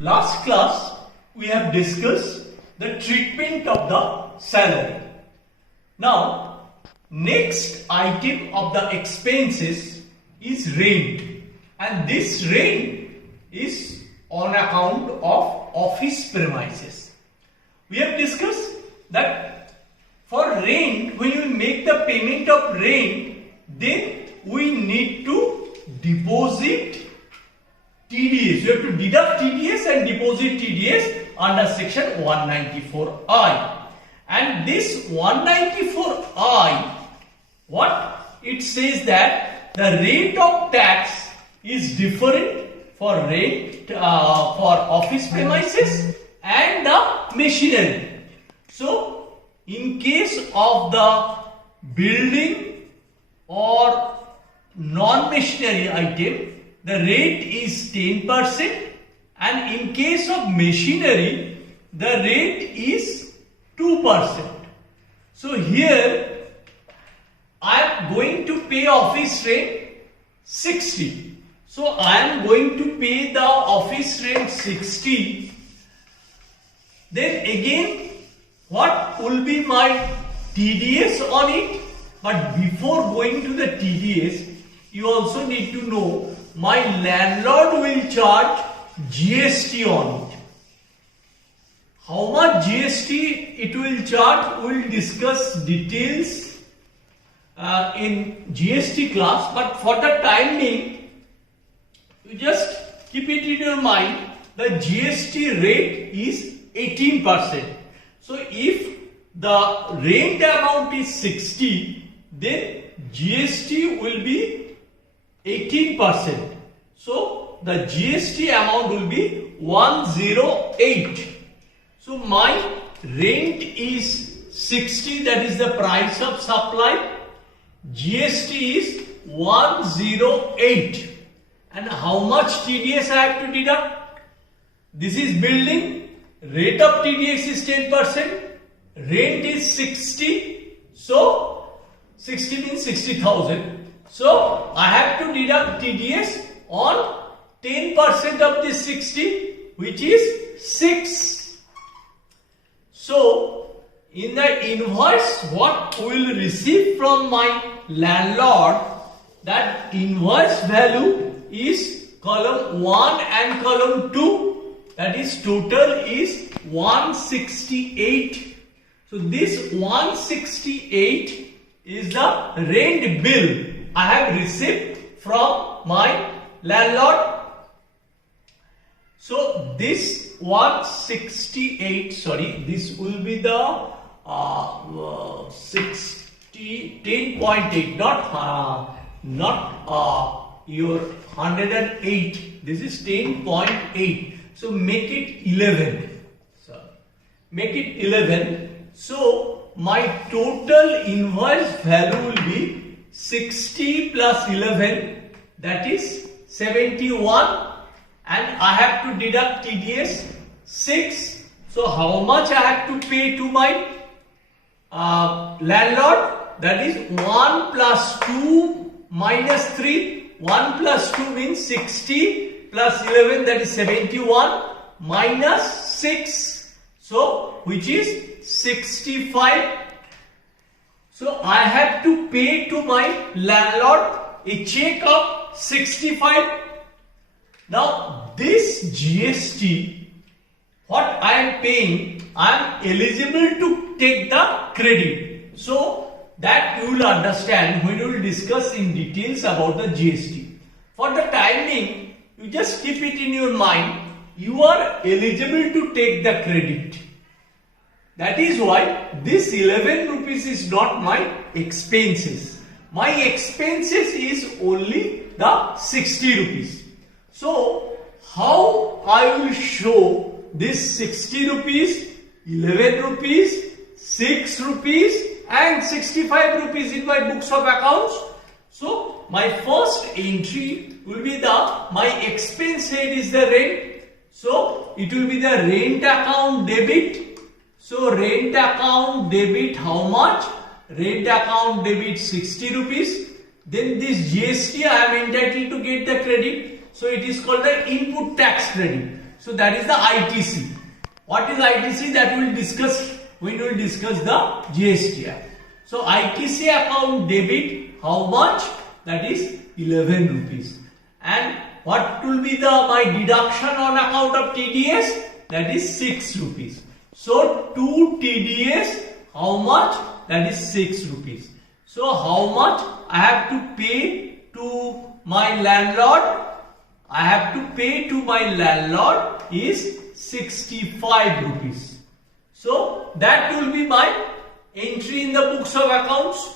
Last class we have discussed the treatment of the salary. Now next item of the expenses is rent, and this rent is on account of office premises. We have discussed that for rent, when you make the payment of rent, then we need to deposit TDS. You have to deduct TDS and deposit TDS under section 194I. And this 194I, what it says that the rate of tax is different for rent for office premises and the machinery. So in case of the building or non-machinery item, the rate is 10%, and in case of machinery, the rate is 2%. So here I am going to pay office rent 60. So I am going to pay the office rent 60. Then again, what will be my TDS on it? But before going to the TDS, you also need to know my landlord will charge GST on it. How much GST it will charge, we will discuss details in GST class. But for the time being, you just keep it in your mind, the GST rate is 18%. So if the rent amount is 60, then GST will be 18%. So the GST amount will be 108. So my rent is 60, that is the price of supply. GST is 108. And how much TDS I have to deduct? This is building. Rate of TDS is 10%. Rent is 60. So 60 means 60,000. So I have to deduct TDS on 10% of this 60, which is 6. So in the invoice, what we will receive from my landlord, that invoice value is column 1 and column 2. That is total is 168. So this 168 is the rent bill I have received from my landlord. So this 168, this will be the 10.8, not your 108. This is 10.8. So make it 11. Make it 11. So my total invoice value will be 60 plus 11, that is 71, and I have to deduct TDS 6. So how much I have to pay to my landlord? That is 1 plus 2 minus 3. 1 plus 2 means 60 plus 11, that is 71, minus 6. So which is 65. So I have to pay to my landlord a check of 65. Now this GST, what I am paying, I am eligible to take the credit. So that you will understand when we will discuss in details about the GST. For the time being, you just keep it in your mind, you are eligible to take the credit. That is why this 11 rupees is not my expenses. My expenses is only the 60 rupees. So how I will show this 60 rupees, 11 rupees, 6 rupees and 65 rupees in my books of accounts? So my first entry will be my expense head is the rent. So it will be the rent account debit. So rent account debit how much? Rent account debit 60 rupees. Then this GST I am entitled to get the credit. So it is called the input tax credit. So that is the ITC. What is ITC? That we will discuss when we will discuss the GST Act. So ITC account debit, how much? That is 11 rupees. And what will be the my deduction on account of TDS? That is 6 rupees. So to TDS, how much? That is 6 rupees. So how much I have to pay to my landlord? I have to pay to my landlord is 65 rupees. So that will be my entry in the books of accounts.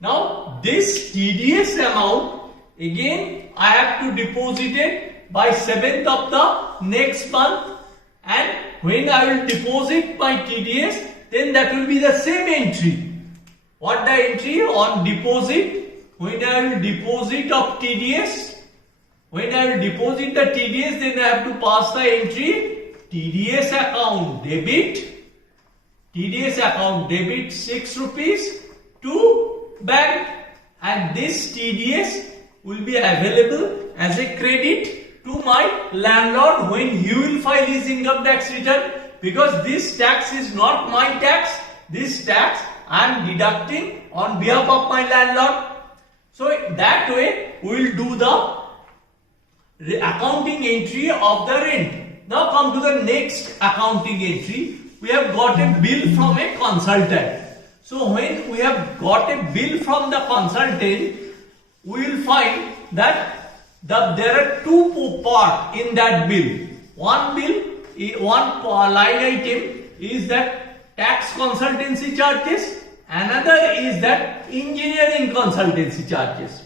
Now this TDS amount again I have to deposit it by 7th of the next month, and when I will deposit my TDS, then that will be the same entry. What the entry on deposit? When I will deposit of TDS, when I will deposit the TDS, then I have to pass the entry TDS account debit. TDS account debit 6 rupees to bank, and this TDS will be available as a credit to my landlord when he will file his income tax return, because this tax is not my tax. This tax I am deducting on behalf of my landlord. So that way we will do the accounting entry of the rent. Now come to the next accounting entry. We have got a bill from a consultant. So when we have got a bill from the consultant, we will find that there are two parts in that bill. One line item is that tax consultancy charges. Another is that engineering consultancy charges.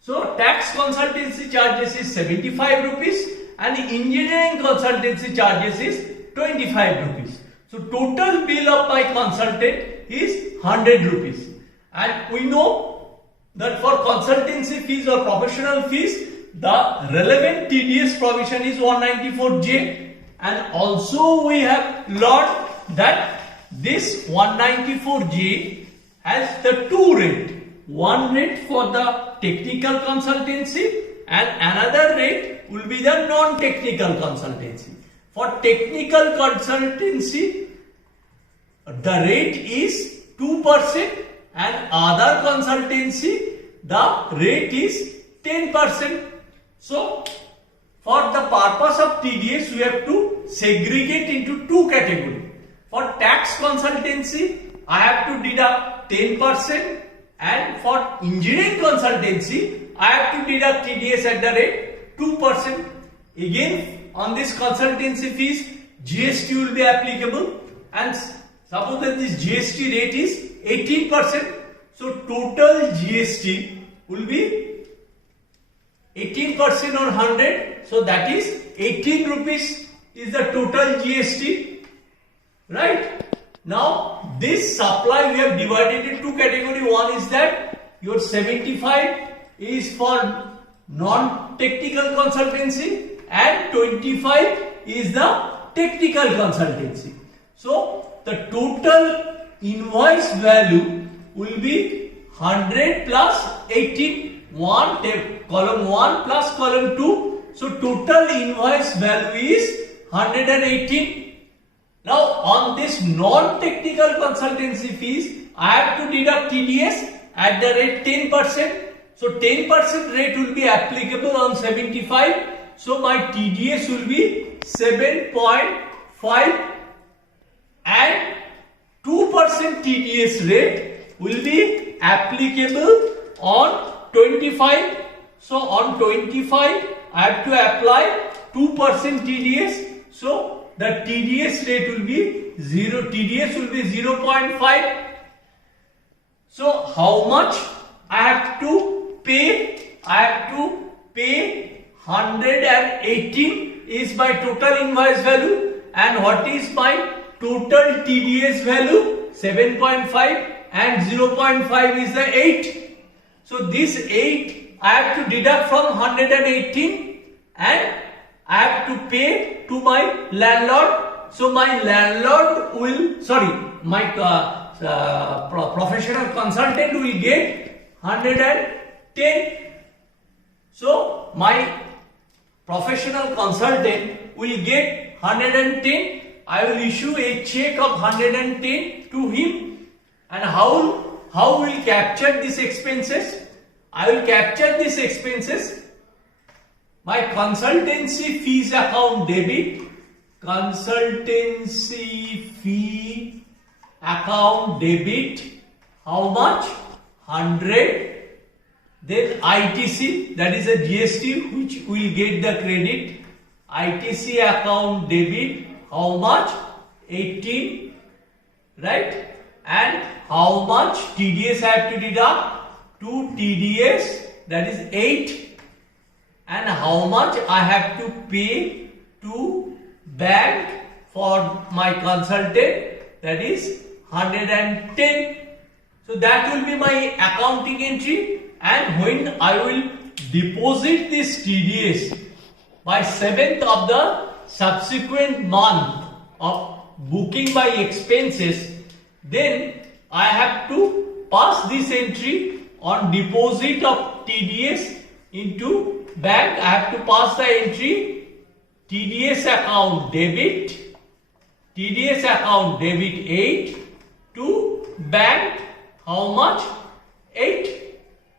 So tax consultancy charges is 75 rupees and engineering consultancy charges is 25 rupees. So total bill of my consultant is 100 rupees. And we know that for consultancy fees or professional fees, the relevant TDS provision is 194J. And also we have learned that this 194J has the two rates. One rate for the technical consultancy and another rate will be the non-technical consultancy. For technical consultancy, the rate is 2% and other consultancy, the rate is 10%. So, for the purpose of TDS, we have to segregate into two categories. For tax consultancy, I have to deduct 10%, and for engineering consultancy, I have to deduct TDS at the rate 2%. Again, on this consultancy fees, GST will be applicable, and suppose that this GST rate is 18%. So total GST will be 18% on 100. So that is 18 rupees is the total GST. Right? Now this supply we have divided into two categories. One is that your 75 is for non-technical consultancy and 25 is the technical consultancy. So the total invoice value will be 100 plus 18. Column 1 plus column 2. So total invoice value is 118. Now on this non-technical consultancy fees, I have to deduct TDS at the rate 10%. So 10% rate will be applicable on 75. So my TDS will be 7.5 and 2% TDS rate will be applicable on 25. So on 25 I have to apply 2% TDS. So the TDS rate will be 0. TDS will be 0.5. So how much I have to pay? I have to pay 118 is my total invoice value, and what is my total TDS value? 7.5 and 0.5 is the 8. So this 8 I have to deduct from 118 and I have to pay to my landlord. So my landlord will, my professional consultant will get 110. So my professional consultant will get 110. I will issue a check of 110 to him. And how will capture these expenses? I will capture these expenses. My consultancy fees account debit. Consultancy fee account debit. How much? 100. Then ITC, that is a GST which will get the credit. ITC account debit. How much? 18. Right? And how much TDS I have to deduct? 2 TDS, that is 8. And how much I have to pay to bank for my consultant, that is 110. So that will be my accounting entry, and when I will deposit this TDS by 7th of the subsequent month of booking my expenses, then I have to pass this entry on deposit of TDS into bank. I have to pass the entry TDS account debit, TDS account debit 8 to bank. How much? 8.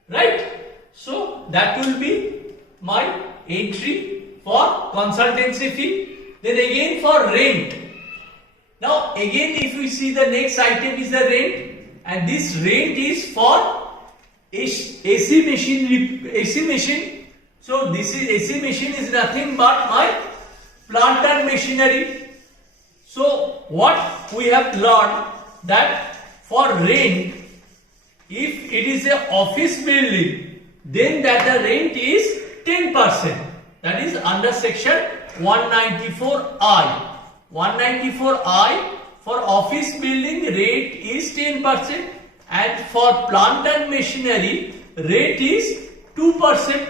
Right? So that will be my entry for consultancy fee. Then again for rent. Now again if we see the next item is the rent, and this rent is for AC machine. So this is AC machine is nothing but my plant and machinery. So what we have learned that for rent, if it is a office building, then that the rent is 10%. That is under section 194I. 194I for office building rate is 10%, and for plant and machinery rate is 2%.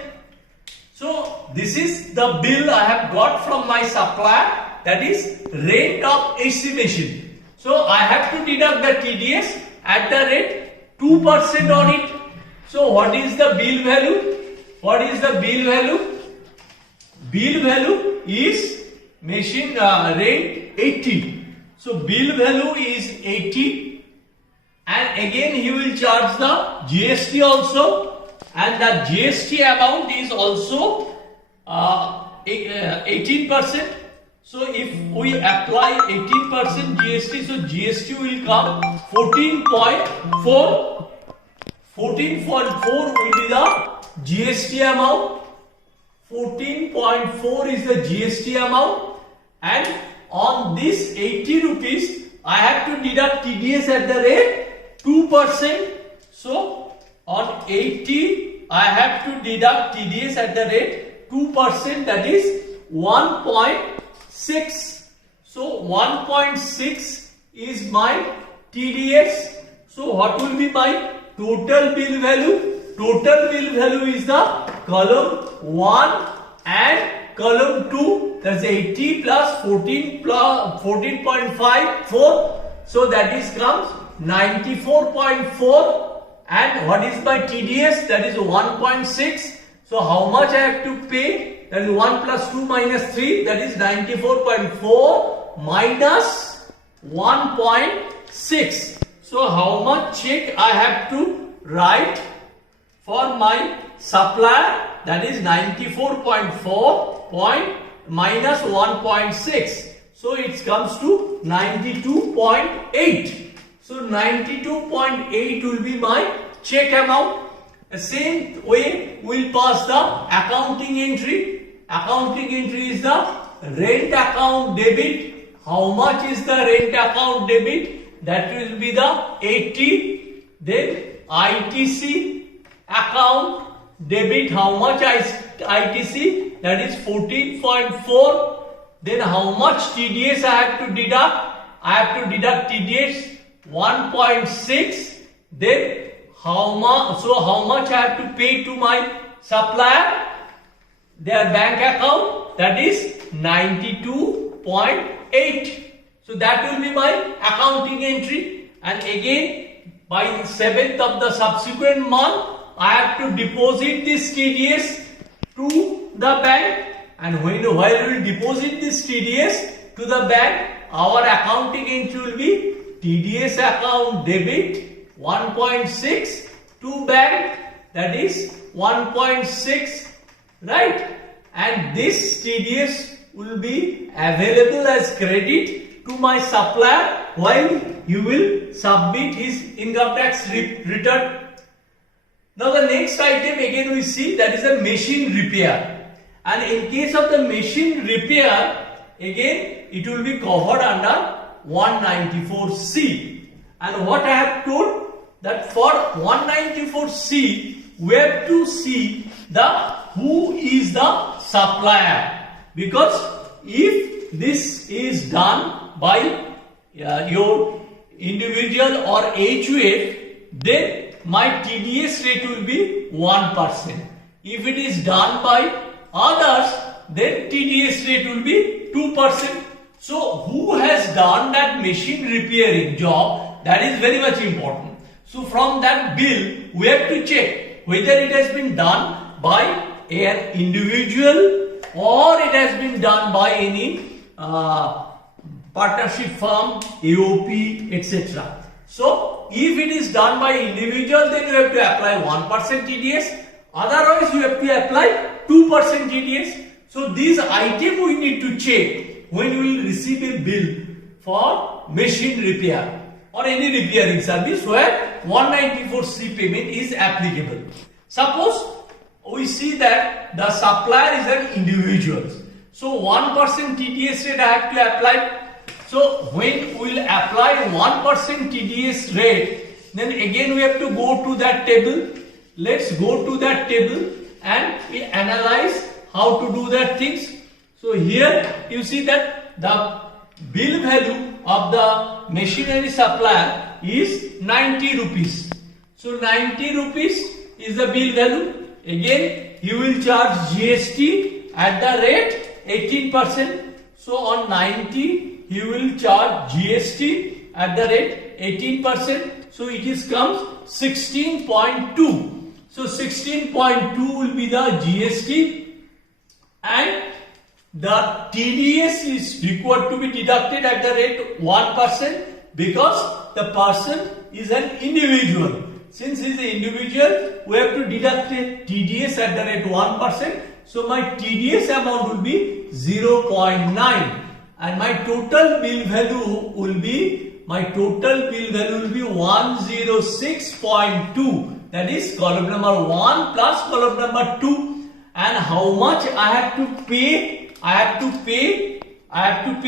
So this is the bill I have got from my supplier, that is rent of AC machine. So I have to deduct the TDS at the rate 2% on it. So what is the bill value? What is the bill value? Bill value is machine rent 80. So bill value is 80, and again he will charge the GST also, and the GST amount is also 18%. So if we apply 18% GST, so GST will come 14.4. 14.4 will be the GST amount. 14.4 is the GST amount, and on this 80 rupees I have to deduct TDS at the rate 2%. So on 80 I have to deduct TDS at the rate 2%, that is 1.6. So 1.6 is my TDS. So what will be my total bill value? Total bill value is the column 1 and column 2. That's 80 plus 14 plus 14.54. So that is comes 94.4. And what is my TDS? That is 1.6. So how much I have to pay? That is 1 plus 2 minus 3. That is 94.4 minus 1.6. So how much check I have to write for my supplier? That is 94.4 minus 1.6. So it comes to 92.8. So 92.8 will be my check amount. The same way we will pass the accounting entry. Accounting entry is the rent account debit. How much is the rent account debit? That will be the 80. Then ITC account debit. How much ITC? That is 14.4. Then how much TDS I have to deduct? I have to deduct TDS 1.6. Then how much? So how much I have to pay to my supplier? Their bank account, that is 92.8. So that will be my accounting entry. And again by 7th of the subsequent month I have to deposit this TDS to the bank. And while we will deposit this TDS, to the bank, our accounting entry will be TDS account debit 1.6 to bank, that is 1.6, right? And this TDS will be available as credit to my supplier while he will submit his income tax return. Now the next item again we see, that is a machine repair, and in case of the machine repair again it will be covered under 194C. And what I have told, that for 194C we have to see who is the supplier, because if this is done by your individual or HUF, then my TDS rate will be 1%. If it is done by others, then TDS rate will be 2%. So who has done that machine repairing job, that is very much important. So from that bill we have to check whether it has been done by an individual or it has been done by any partnership firm, AOP, etc. So if it is done by individual, then you have to apply 1% TDS. Otherwise you have to apply 2% TDS. So these items we need to check when you will receive a bill for machine repair or any repairing service where 194C payment is applicable. Suppose we see that the supplier is an individual. So 1% TDS rate I have to apply. So when we will apply 1% TDS rate, then again we have to go to that table. Let's go to that table and we analyze how to do that things. So here you see that the bill value of the machinery supplier is 90 rupees. So 90 rupees is the bill value. Again you will charge GST at the rate 18%. So on 90 he will charge GST at the rate 18%. So it is comes 16.2. So 16.2 will be the GST, and the TDS is required to be deducted at the rate 1% because the person is an individual. Since he is an individual, we have to deduct a TDS at the rate 1%. So my TDS amount will be 0.9. And my total bill value will be 106.2. That is column number 1 plus column number 2. And how much I have to pay? I have to pay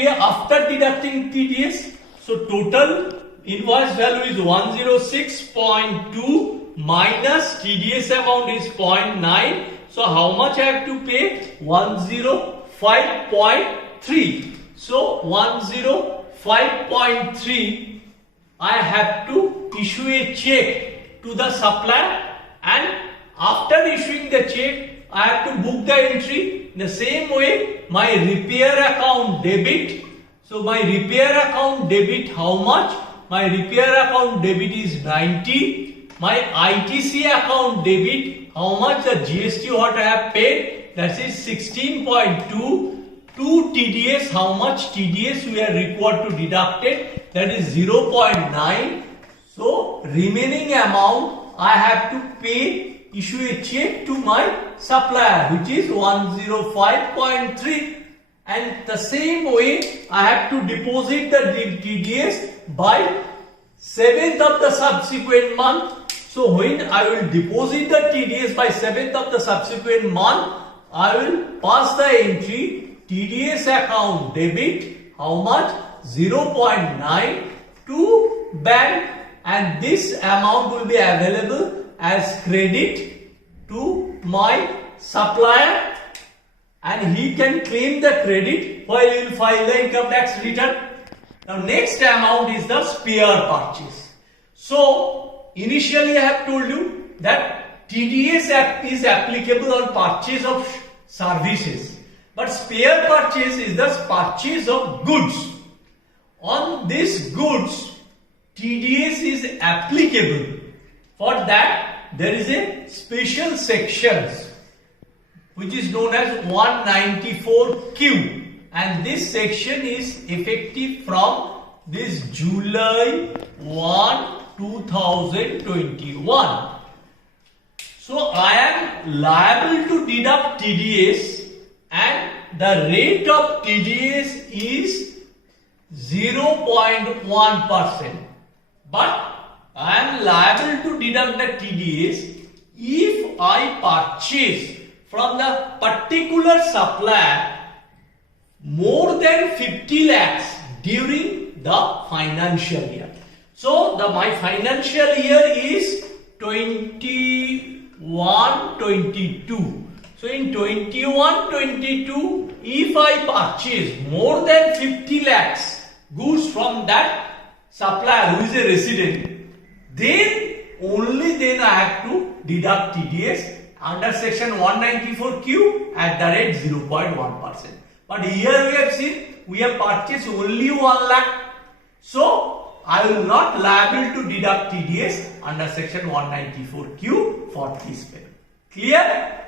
after deducting TDS. So total invoice value is 106.2 minus TDS amount is 0.9. So how much I have to pay? 105.3. So 105.3 I have to issue a check to the supplier, and after issuing the check I have to book the entry. In the same way my repair account debit. So my repair account debit, how much? My repair account debit is 90. My ITC account debit, how much? The GST what I have paid, that is 16.2. To TDS, how much TDS we are required to deduct it, that is 0.9. So remaining amount I have to pay, issue a check to my supplier, which is 105.3. And the same way I have to deposit the TDS by 7th of the subsequent month. So when I will deposit the TDS by 7th of the subsequent month, I will pass the entry TDS account debit, how much? 0.9 to bank, and this amount will be available as credit to my supplier, and he can claim the credit while he will file the income tax return. Now next amount is the spare purchase. So initially I have told you that TDS is applicable on purchase of services. But spare purchase is the purchase of goods. On these goods, TDS is applicable. For that, there is a special section which is known as 194Q. and this section is effective from this July 1, 2021. So I am liable to deduct TDS, and the rate of TDS is 0.1%. But I am liable to deduct the TDS if I purchase from the particular supplier more than 50 lakhs during the financial year. So my financial year is 21-22. So in 21-22, if I purchase more than 50 lakhs goods from that supplier who is a resident, then only then I have to deduct TDS under section 194Q at the rate 0.1%. But here we have seen we have purchased only 1 lakh. So I will not liable to deduct TDS under section 194Q for this payment. Clear?